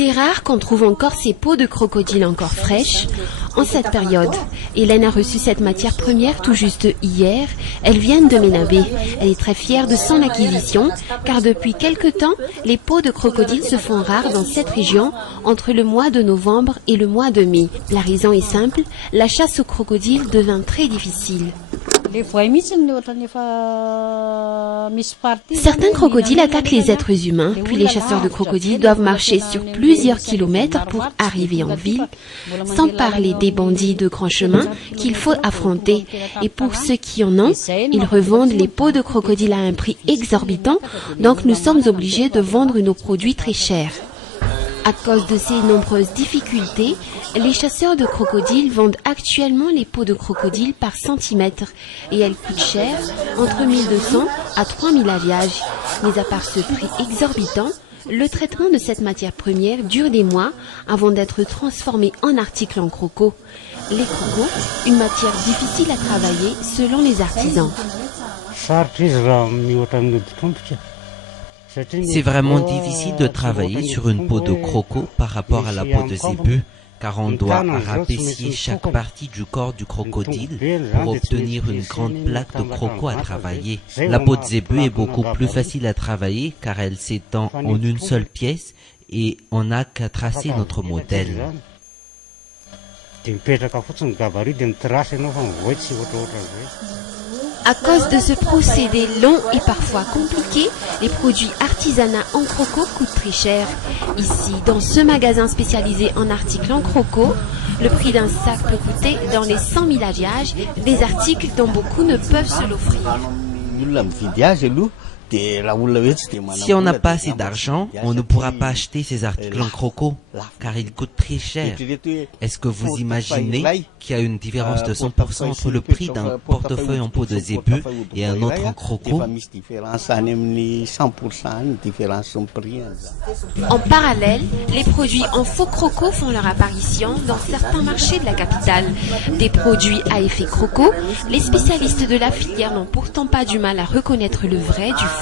C'est rare qu'on trouve encore ces peaux de crocodile encore fraîches en cette période. Hélène a reçu cette matière première tout juste hier. Elles viennent de Ménabé. Elle est très fière de son acquisition car depuis quelque temps, les peaux de crocodile se font rares dans cette région entre le mois de novembre et le mois de mai. La raison est simple, la chasse aux crocodiles devint très difficile. Certains crocodiles attaquent les êtres humains, puis les chasseurs de crocodiles doivent marcher sur plusieurs kilomètres pour arriver en ville, sans parler des bandits de grand chemin qu'il faut affronter. Et pour ceux qui en ont, ils revendent les peaux de crocodile à un prix exorbitant, donc nous sommes obligés de vendre nos produits très chers. À cause de ces nombreuses difficultés, les chasseurs de crocodiles vendent actuellement les peaux de crocodile par centimètre et elles coûtent cher, entre 1200 à 3000 alliages. Mais à part ce prix exorbitant, le traitement de cette matière première dure des mois avant d'être transformé en article en croco. Les crocos, une matière difficile à travailler selon les artisans. C'est vraiment difficile de travailler sur une peau de croco par rapport à la peau de zébu, car on doit rapetisser chaque partie du corps du crocodile pour obtenir une grande plaque de croco à travailler. La peau de zébu est beaucoup plus facile à travailler car elle s'étend en une seule pièce et on n'a qu'à tracer notre modèle. À cause de ce procédé long et parfois compliqué, les produits artisanaux en croco coûtent très cher. Ici, dans ce magasin spécialisé en articles en croco, le prix d'un sac peut coûter dans les 100 000 alliages, des articles dont beaucoup ne peuvent se l'offrir. Si on n'a pas assez d'argent, on ne pourra pas acheter ces articles en croco, car ils coûtent très cher. Est-ce que vous imaginez qu'il y a une différence de 100% entre le prix d'un portefeuille en peau de zébu et un autre en croco? En parallèle, les produits en faux croco font leur apparition dans certains marchés de la capitale. Des produits à effet croco, les spécialistes de la filière n'ont pourtant pas du mal à reconnaître le vrai du faux.